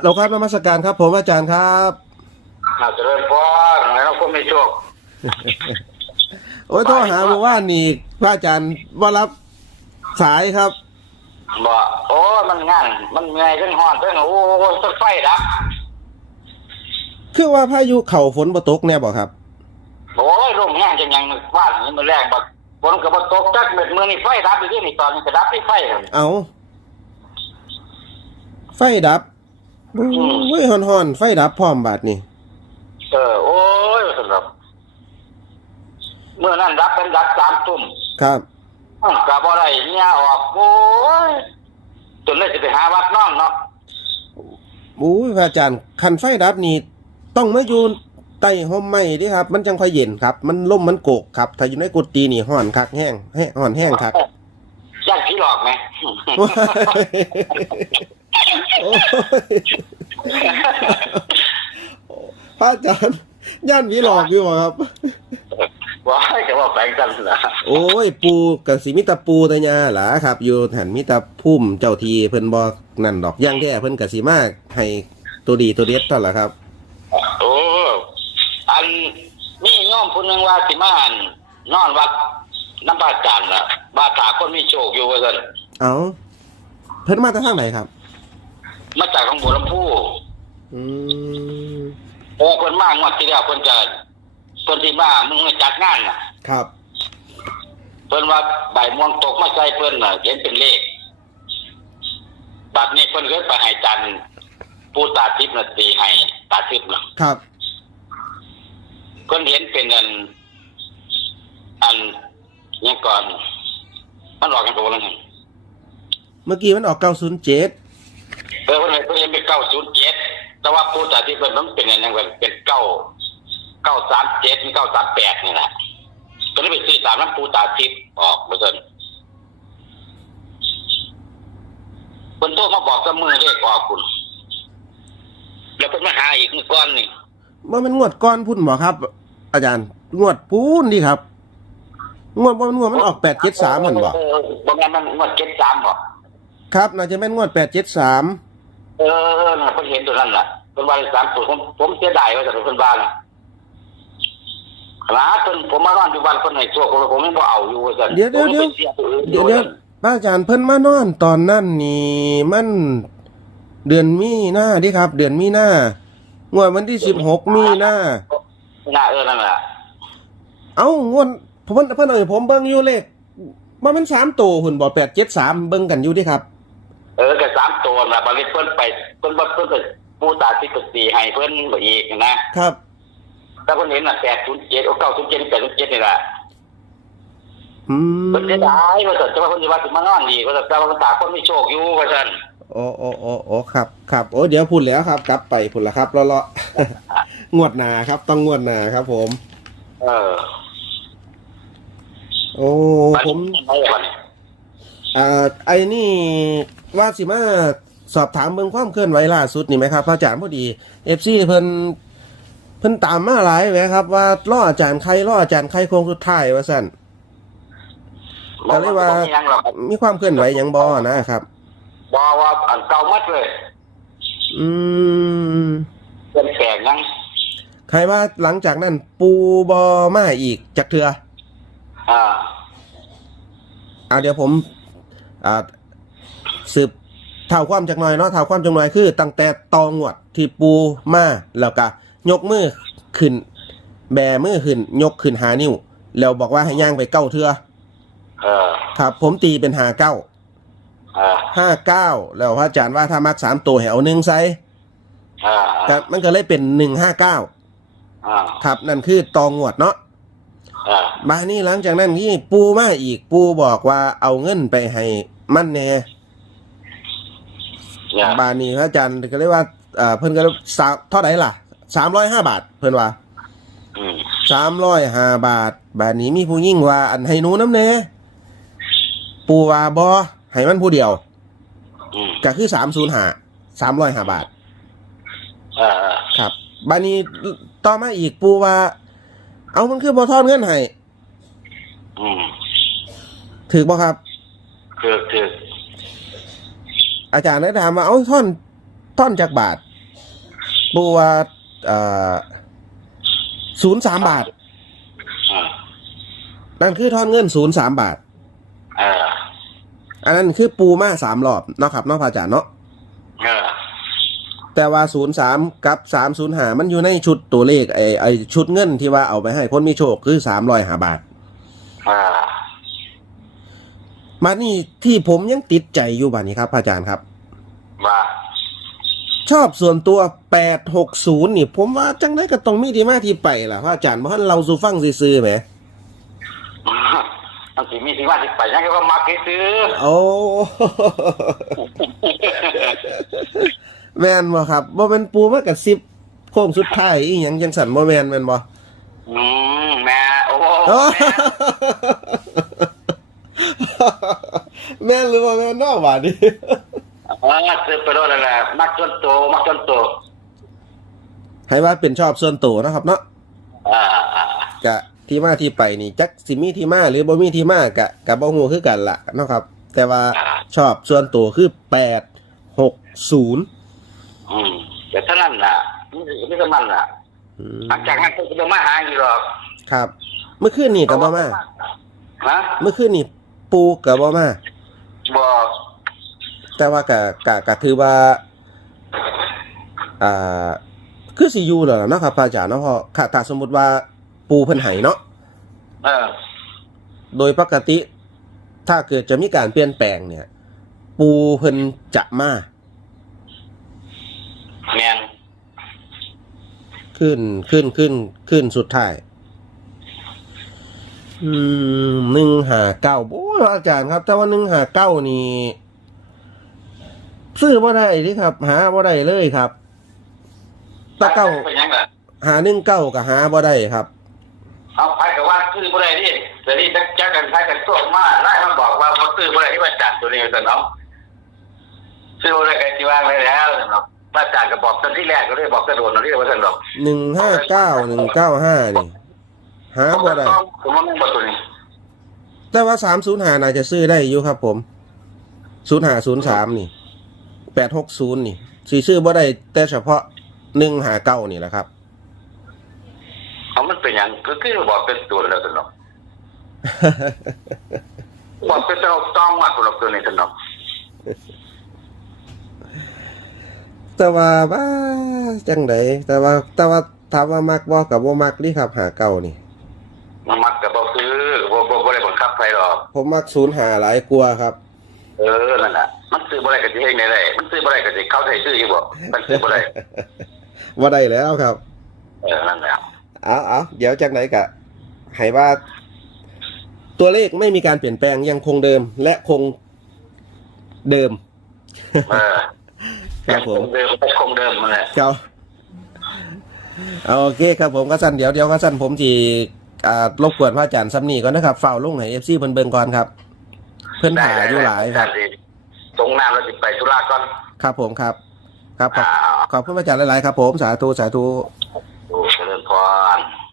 เราครับนมัสการครับ ผมอาจารย์ครับอาจจะเริ่มพรแล้วก็ไม่โชคโอ้ยโทรหาเมื่อวานนี่พระอาจารย์ว่ารับสายครับบอกโอ้ยมันงานมันเหนื่อยทั้งหอนทั้งโอ้ยต้นไฟดับคือว่าพายุเข่าฝนบ่ตกแน่บ่ครับโอ้ยลมงานจังยังว่านนี่มันแรกบักฝนกับบตกจักเม็ดมือนี่ไฟดับอยู่ที่นี่ตอนนี้ก็ดับที่ไฟเลยเอาไฟดับ โอ้ยฮ้อนๆ ไฟดับพร้อมบาดนี่เออโอ้ยสำหรับเมื่อนั้นดับเป็นดับสามทุ่มครับกับอะไรเนี่ยออกโอ้ยจนเลยจะไปหาวัดน้องเนาะโอ้ยพระอาจารย์คันไฟดับนี่ต้องมาอยู่ใต้ห่มไม้ดิครับ มันจังค่อยเย็นครับ มันลมมันโกกครับ ถ้าอยู่ในกุฏินี่ฮ้อนคักแห้งแห้งฮ้อนแห้งคักย่านผีหลอกไหมโอ้ย พระอาจารย์ย่านผีหลอกอยู่บ่ครับว้าจะว่าแปลงกันนะโอ้ย ปูกับสิมิตาปูตะยาหล่ะครับ อยู่หันมิตาพุ่มเจ้าทีเพิ่นบอกนั่นดอกย่างแท้เพิ่นกับสิมากให้ตัวดีตัวเด็ดเท่าล่ะครับ โอ้อันนี่ย่อมผู้หนึงว่าสิมาอันนอนวัดน้ำบาดจานล่ะบาตาคนมีโชคอยู่ว่าซั่น เอาเพิ่นมาจากทางไหนครับ มาจากของบัวลำพูอืมโอ้คนมากงวดที่แล้วเพิ่นจะเพิ่นที่มามึงมาจัดงานน่ะ ครับเพิ่นว่าใบายม่วงตกมาใส่เพิ่นน่ะเห็นเป็นเลขบัดนี้เพิ่นก็ไปให้จันผู้ตาทิพย์น่ะตีให้ตาทิพย์น่ะครับเพิ่นเห็นเป็นอัน อันยังก่อน มันออกกันตัวแล้วไง เมื่อกี้มันออกเก้าศูนย์เจ็ดเออเพิ่นเห็นเพิ่นเห็นเป็นเก้าศูนย์เจ็ดแต่ว่าผู้ตาทิพย์เพิ่นมันเป็นอันยังไงเป็นเก้าเก้าสามเจ็ดเก้าสามแปดนี่แหละก็เลยไปซื้อตามน้ำปูตาทิพย์ออกมาเพิ่นเพิ่นโทรมาบอกกับมือเลขออกคุณ แล้วเพิ่นมาหาอีกมือก้อนนี่ว่ามันงวดก้อนพุ่นบ่ครับ อาจารย์งวดปูนดีครับ งวดว่ามันงวดมันออกแปดเจ็ดสามมันบ่เออบ่แม่นมันงวดเจ็ดสามบ่ ครับน่าจะแม่นงวดแปดเจ็ดสามเออเออน่ะเพิ่นเห็นตัวนั้นล่ะเพิ่นว่าได้สามตัวผมผมเสียดายว่าแต่เพิ่นว่าน่ะขนาดเพิ่นผมมานอนอยู่บ้านเพิ่นให้ตัวผมผมยังบ่เอาอยู่ว่าซั่นเดี๋ยวเดี๋ยวเดี๋ยวผมไปสีตัวอื่นอเดี๋ยวเดี๋ยวพระอาจารย์เพิ่นมานอนตอนนั้นนี่มันเดือนมีหน้าดิครับ เดือนมีหน้างวดวันที่สิบหกมีหน้าน่าเออนั่นแหละเอ้างวดเพิ่นเพิ่นเอาให้ผมเบิ่งอยู่เลขว่ามันสามตัวหุ่นบ่แปดเจ็ดสามเบิ่งกันอยู่ดิครับามตัวน่ะบางทีเพิ่นไปเพิ่นบ่เพิ่นไปผู้ตาที่ปตีให้เพิ่นบ่อีกนะครับ ถ้าเพิ่นเห็นน่ะ807เอา907 807นี่ล่ะอืมเพิ่นเสียดายว่าซั่นแต่ว่าเพิ่นสิว่าสิมานอนดีว่าซั่นแต่ว่าเพิ่นตาคนมีโชคอยู่ว่าซั่นโอ้โอ้โอ้โอ้ครับครับโอ้เดี๋ยวพูดแล้วครับ กลับไปพูดแล้วครับเลาะเลาะงวดหนาครับ ต้องงวดหนาครับ ผม เออ โอ้ผม ไปบัดนี้ อ่าไอ้นี่ว่าสิมาสอบถามเบิ่งความเคลื่อนไหวล่าสุดนี่ไหมครับพระอาจารย์พอดีเอฟซีเพิ่นเพิ่นตามมาหลายไหมครับ ว่าล่ออาจารย์ใครล่ออาจารย์ใครโคงสุดท้ายว่าสั่นก็เลยว่าบ่มีหยังหรอกมีความเคลื่อนไหวหยังบ่นะครับบ่ว่าอันเก่าหมดเลย อืมเพิ่นแปลกหยังใครว่าหลังจากนั้นปูบอมาอีกจากเถืออ่าอ่าเดี๋ยวผม อ่าสืบเท่าความจากหน่อยเนาะเท่าความจากหน่อยคือ ตั้งแต่ตองวดที่ปูมาแล้วก็ยกมือขึ้น แบมือขึ้น ยกขึ้นหานิ้วแล้วบอกว่าให้ย่างไปเก้าเทือเออครับ ผมตีเป็นหาเก้าเออห้าเก้าแล้วพระอาจารย์ว่าถ้ามักสามตัวให้เอาหนึ่งไซเออก็มันก็เลยเป็นหนึ่งห้าเก้าอ่าครับ นั่นคือตองวดเนาะเออมานี่หลังจากนั้นที่ปูมาอีกปูบอกว่าเอาเงินไปให้มั่นแน่เนี่ยบาทนี้พระอาจารย์ก็เรียกว่าอ่าเพิ่นก็สามเท่าไหร่ล่ะสามร้อยห้าบาท เพิ่นว่าอืมสามร้อยห้าบาท บาทนี้มีผู้ยิ่งว่าอันให้หนูน้ำแน่ปูว่าบอให้มันผู้เดียว อืมก็คือสามศูนย์หาสามร้อยห้าบาทเออเออครับบาทนี้ต่อมาอีกปูว่า เอามันคือบอทอนเงินให้อืมถือบ่ครับ คือคืออาจารย์ได้ถามว่าเอาท่อนท่อนจากบาทปูว่าอ่าศูนย์สามบาทอืมนั่นคือท่อนเงินศูนย์สามบาทเอออันนั้นคือปูมาสามรอบเนาะครับเนาะพระอาจารย์เนาะเออ แต่ว่าศูนย์สามกับสามศูนย์หามันอยู่ในชุดตัวเลขไอไอชุดเงินที่ว่าเอาไปให้คนมีโชคคือสามรอยหาบาท อ่า มานี่ที่ผมยังติดใจอยู่บ้านี้ครับพระอาจารย์ครับ ว่าชอบส่วนตัวแปดหกศูนย์นี่ ผมว่าจังได้ก็ต้องมีที่มาที่ไปล่ะพระอาจารย์เพราะเราสู่ฟังซื่อๆไหมมันสิมีที่มาที่ไปยังไงว่ามักให้ซื้อโอ้ แมนบ่ครับบ่เป็นปูมากับซิบโค้งสุดท้ายอีหยังจังสันบ่แมนแมนบ่อืมแม่โอ้โหโอ้แม่แม่นหรือว่าแม่นเนอกบาดนี้เออซื้อไปแล้วแหละมักจนโตมักจนโตให้ว่าเป็นชอบส่วนตัวนะครับเนาะอ่าอ่า กะที่มาที่ไปนี่จักสิมีที่มาหรือบ่มีที่มากะกะบ่ฮู้คือกันล่ะเนาะครับ แต่ว่าชอบส่วนตัวคือ860 อืมแต่เท่านั้นล่ะนี่นี่ก็มันล่ะอืมหลังจากนั้นก็จะมาหาอยู่หรอกครับ เมื่อคืนนี่ก็บ่มา ฮะเมื่อคืนนี่ปูก็บ่มา บ่แต่ว่ากะกะกะถือว่า อ่า คือสิอยู่แล้วล่ะเนาะครับพระอาจารย์เนาะเพราะถ้าถ้าสมมุติว่าปูเพิ่นให้เนาะ เออ โดยปกติ ถ้าเกิดจะมีการเปลี่ยนแปลงเนี่ย ปูเพิ่นจะมา แม่น ขึ้นขึ้นขึ้นขึ้นสุดท้าย อืมหนึ่งหาเก้าโอ้ยอาจารย์ครับ แต่ว่าหนึ่งหาเก้านี่ซื้อบ่ได้ที่ครับ หาบ่ได้เลยครับตะเก้าเป็นยังไงหาหนึ่งเก้ากับหาบ่ได้ครับ เอาไปกับว่าซื้อบ่ได้ดิเดี๋ยวนี้จักจักกันใช้กันตัวมาไล่มันบอกว่าบ่ซื้อบ่ได้ที่ว่าจัดตัวนี้ซั่นเนาะซื้อบ่ได้ก็สิวางไว้แล้วเนาะ ว่าจัดก็บอกตอนที่แรกก็เลยบอกกระโดดเนาะที่ว่าซั่นเนาะหนึ่งห้าเก้าหนึ่งเก้าห้านี่หาบ่ได้ผมว่ามันบ่ตัวนี้แต่ว่าสามศูนย์หาน่าจะซื้อได้อยู่ครับ ผมศูนย์หาศูนย์สามนี่แปดหกศูนย์นี่สีซื้อบ่ได้แต่เฉพาะหนึ่งหาเก้านี่แหละครับเอามันเป็นหยังก็คือบอกเป็นตัวแล้วซั่นเนาะบอกเป็นตัวต้องมาตัวตัวนี้ซั่นเนาะ แต่ว่าบ้าจังไดแต่ว่าแต่ว่าถามว่ามักบ่กับบ่มักนี่ครับหาเก้านี่มันมักก็บ่ซื้อบ่บ่บ่ได้บังคับใครหรอกผมมักศูนย์หาหลายกลัวาครับ เออนั่นน่ะ มันซื้อบ่ได้ก็สิเฮ็ดได้ได้มันซื้อบ่ได้ก็สิเข้าใจซื้ออยู่บ่มันซื้อบ่ได้ว่าได้แล้วครับ เออนั่นแหละเอาเอาเดี๋ยวจากไหนกะให้ว่า ตัวเลขไม่มีการเปลี่ยนแปลงยังคงเดิม และคงเดิมเออ ครับผมคงเดิมคงเดิมนั่นแหละเจ้าเอาโอเคครับผมก็สั้นเดี๋ยวเดี๋ยวก็สั้นผมจีอ่ารบกวนพระอาจารย์ซัมนี่ก่อนนะครับฝ่าวลงให้เอฟซีเพิ่นเบิ่งก่อนครับ เพิ่นถ่ายอยู่หลายครับ ตรงน้ำแล้วสิไปธุระก่อนครับผมครับ ครับขอบอ่าขอบคุณพระอาจารย์หลายๆครับผมสาธุสาธุ โอ้เจริญพร